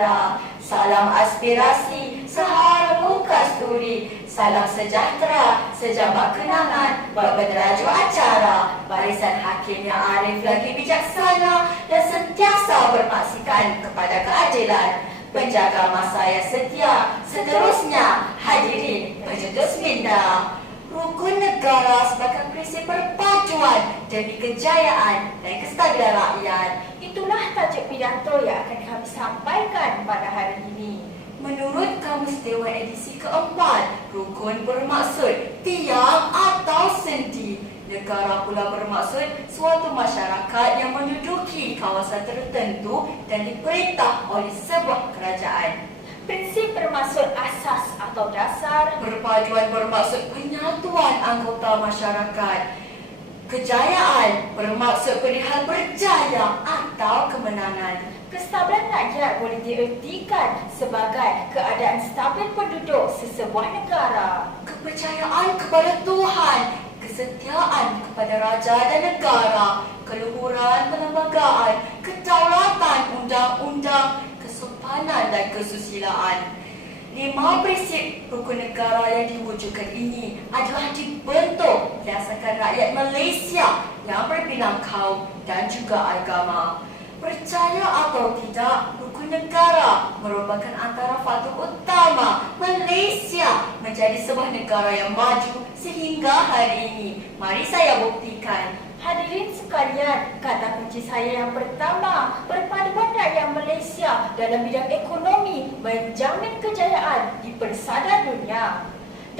sejahtera. Salam aspirasi, seharum kasturi. Salam sejahtera, sejamak kenangan, berderaju acara. Barisan hakim yang arif lagi bijaksana dan sentiasa bermaksikan kepada keadilan. Penjaga masa yang setia, seterusnya hadirin berjutus minda. Rukun negara sebagai prinsip perpaduan demi kejayaan dan kestabilan rakyat. Itulah tajuk pidato yang akan kami sampaikan pada hari ini. Menurut Kamus Dewan edisi keempat, rukun bermaksud tiang atau sendi. Negara pula bermaksud suatu masyarakat yang menduduki kawasan tertentu dan diperintah oleh sebuah kerajaan. Prinsip bermaksud asas atau dasar. Perpaduan bermaksud penyatuan anggota masyarakat. Kejayaan bermaksud perihal berjaya atau kemenangan. Kestabilan rakyat boleh diertikan sebagai keadaan stabil penduduk sesebuah negara. Kepercayaan kepada Tuhan, kesetiaan kepada raja dan negara, keluhuran perlembagaan, kedaulatan undang-undang, kesopanan dan kesusilaan. 5 prinsip rukun negara yang diwujudkan ini adalah dibentuk berdasarkan rakyat Malaysia yang berbilang kaum dan juga agama. Percaya atau tidak, rukun negara merupakan antara faktor utama Malaysia menjadi sebuah negara yang maju sehingga hari ini. Mari saya buktikan. Hadirin sekalian, kata kunci saya yang pertama, perpaduan rakyat Malaysia dalam bidang ekonomi menjamin kejayaan di persada dunia.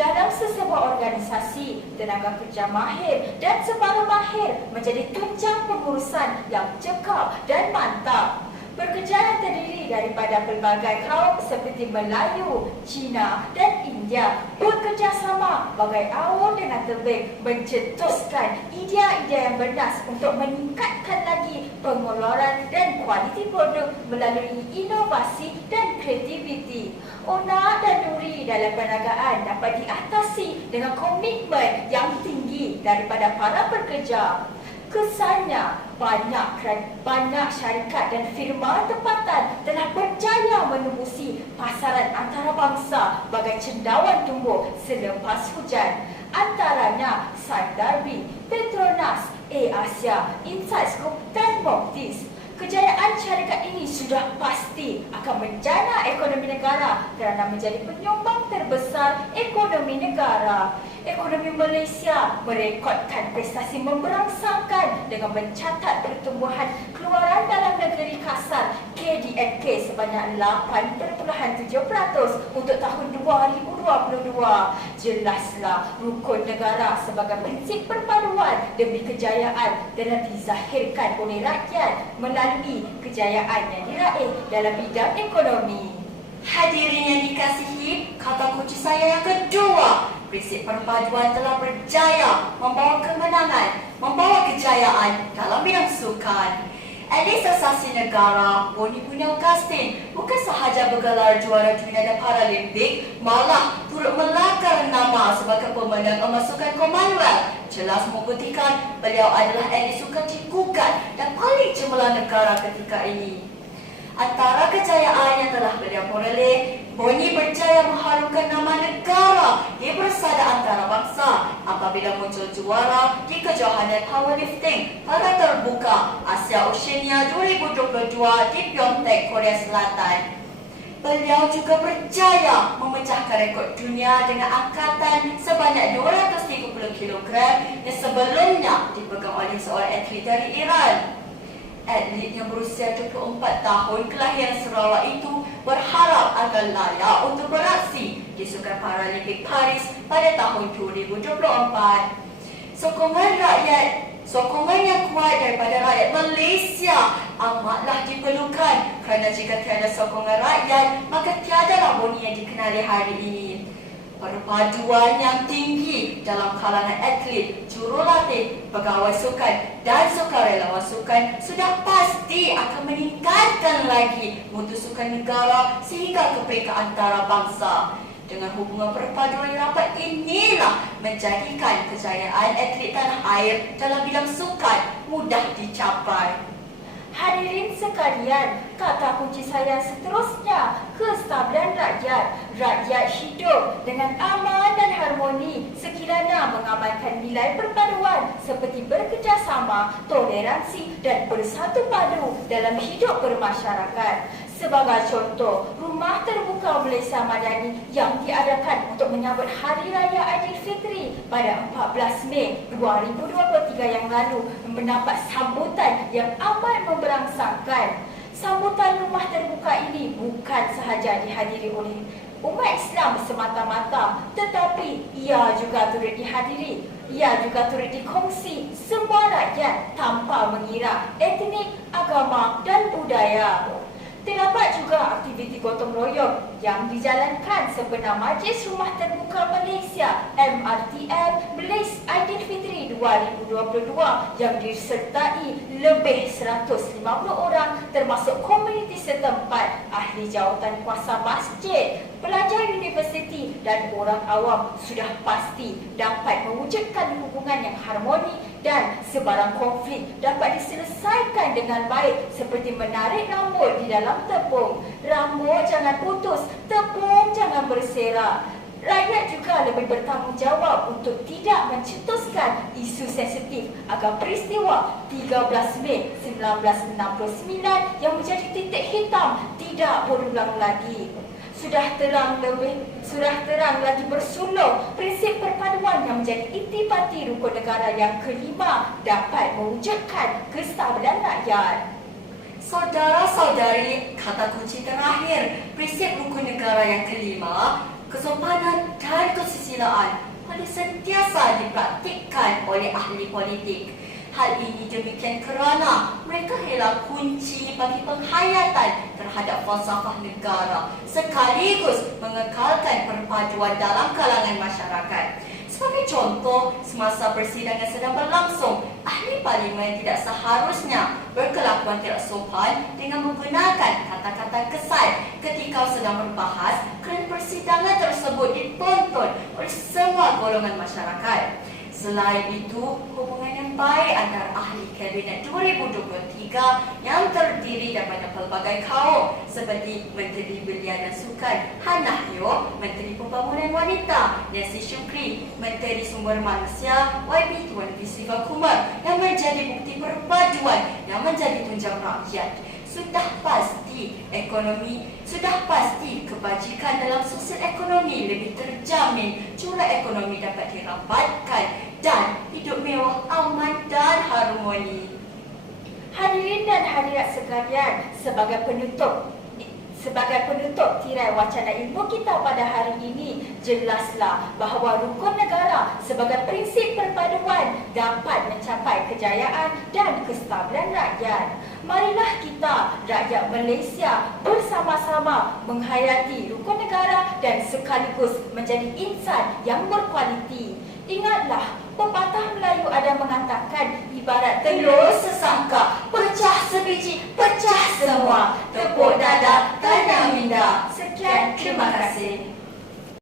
Dalam sesebuah organisasi, tenaga kerja mahir dan separuh mahir menjadi tunjang pengurusan yang cekap dan mantap. Pekerjaan terdiri daripada pelbagai kaum seperti Melayu, Cina dan India bekerjasama bagai awal dan tebing mencetuskan idea-idea yang bernas untuk meningkatkan lagi pengeluaran dan kualiti produk melalui inovasi dan kreativiti. Onak dan duri dalam perniagaan dapat diatasi dengan komitmen yang tinggi daripada para pekerja. Kesannya, banyak syarikat dan firma tempatan telah berjaya menembusi pasaran antarabangsa bagai cendawan tumbuh selepas hujan. Antaranya Sundarbi, Petronas, Asia, Insights Group dan Moptis. Kejayaan syarikat ini sudah pasti akan menjana ekonomi negara kerana menjadi penyumbang terbesar ekonomi negara. Ekonomi Malaysia merekodkan prestasi memberangsangkan dengan mencatat pertumbuhan keluaran dalam negeri kasar KDNK sebanyak 8.7% untuk tahun 2022. Jelaslah rukun negara sebagai prinsip perpaduan demi kejayaan telah dizahirkan oleh rakyat melalui kejayaan yang diraih dalam bidang ekonomi. Hadirin yang dikasihi, kata kunci saya yang kedua, prinsip perpaduan telah berjaya membawa kemenangan, membawa kejayaan dalam bidang sukan. Elit Asasi Negara Boni Buni Augustin bukan sahaja bergelar juara dunia dan Paralimpik, malah turut melakar nama sebagai pemenang emas sukan Commonwealth. Jelas membuktikan beliau adalah elit sukan digugat dan paling cemerlang negara ketika ini. Antara kejayaan yang telah beliau peroleh, Boni berjaya mengharumkan nama negara di persada antarabangsa apabila muncul juara di kejohanan powerlifting pada terbuka Asia Oceania 2022 di Pyeongtaek, Korea Selatan. Beliau juga berjaya memecahkan rekod dunia dengan angkatan sebanyak 230 kg yang sebelumnya dipegang oleh seorang atlet dari Iran. Atlet yang berusia 24 tahun kelahiran Sarawak itu berharap akan layak untuk beraksi di Sukan Paralimpik Paris pada tahun 2024. Sokongan yang kuat daripada rakyat Malaysia amatlah diperlukan kerana jika tiada sokongan rakyat, maka tiadalah Boni yang dikenali hari ini. Perpaduan yang tinggi dalam kalangan atlet, jurulatih, pegawai sukan dan sukarelawan sukan sudah pasti akan meningkatkan lagi mutu sukan negara sehingga ke peringkat antarabangsa. Dengan hubungan perpaduan yang rapat inilah menjadikan kejayaan atlet tanah air dalam bidang sukan mudah dicapai. Hadirin Hadirin sekalian, kata kunci saya seterusnya, kestabilan rakyat. Rakyat hidup dengan aman dan harmoni sekiranya mengamalkan nilai perpaduan seperti bekerjasama, toleransi dan bersatu padu dalam hidup bermasyarakat. Sebagai contoh, Rumah Terbuka Malaysia Madani yang diadakan untuk menyambut Hari Raya Aidilfitri pada 14 Mei 2023 yang lalu mendapat sambutan yang amat memberangsangkan. Sambutan rumah terbuka ini bukan sahaja dihadiri oleh umat Islam semata-mata, tetapi ia juga turut dihadiri. Ia juga turut dikongsi semua rakyat tanpa mengira etnik, agama dan budaya. Terdapat juga aktiviti gotong royong yang dijalankan sempena Majlis Rumah Terbuka Malaysia MRTM Malaysia Aidilfitri 2022 yang disertai lebih 150 orang termasuk komuniti setempat, ahli jawatan kuasa masjid, pelajar universiti dan orang awam sudah pasti dapat mewujudkan hubungan yang harmoni dan sebarang konflik dapat diselesaikan dengan baik seperti menarik rambut di dalam tepung. Rambut jangan putus, tepung jangan berserak. Rakyat juga lebih bertanggungjawab untuk tidak mencetuskan isu sensitif agar peristiwa 13 Mei 1969 yang menjadi titik hitam tidak berulang lagi. Sudah terang lagi bersulung prinsip perpaduan yang menjadi intipati rukun negara yang kelima dapat mewujudkan kestabilan rakyat. Saudara-saudari, kata kunci terakhir prinsip rukun negara yang kelima, kesopanan dan kesusilaan paling sentiasa dipraktikkan oleh ahli politik. Hal ini demikian kerana mereka ialah kunci bagi penghayatan terhadap falsafah negara sekaligus mengekalkan perpaduan dalam kalangan masyarakat. Sebagai contoh, semasa persidangan sedang berlangsung, ahli parlimen tidak seharusnya berkelakuan tidak sopan dengan menggunakan kata-kata kesal ketika sedang berbahas kerana persidangan tersebut ditonton oleh semua golongan masyarakat. Selain itu, hubungan yang baik antara ahli Kabinet 2023 yang terdiri daripada pelbagai kaum seperti Menteri Belia dan Sukan Hannah Yeoh, Menteri Pembangunan Wanita Nancy Shukri, Menteri Sumber Manusia YB Tuan Siva Kumar yang menjadi bukti perpaduan yang menjadi tunjang rakyat. Sudah pasti kebajikan dalam sosial ekonomi lebih terjamin, jurang ekonomi dapat dirapatkan dan hidup mewah, aman dan harmoni. Hadirin dan hadirat sekalian, sebagai penutup tirai wacana ilmu kita pada hari ini, jelaslah bahawa rukun negara sebagai prinsip perpaduan dapat mencapai kejayaan dan kestabilan rakyat. Marilah kita, rakyat Malaysia, bersama-sama menghayati rukun negara dan sekaligus menjadi insan yang berkualiti. Ingatlah, pepatah Melayu ada mengatakan, ibarat telur sesangka, pecah sebiji, pecah semua. Tepuk dada, tanda minda. Sekian, terima kasih.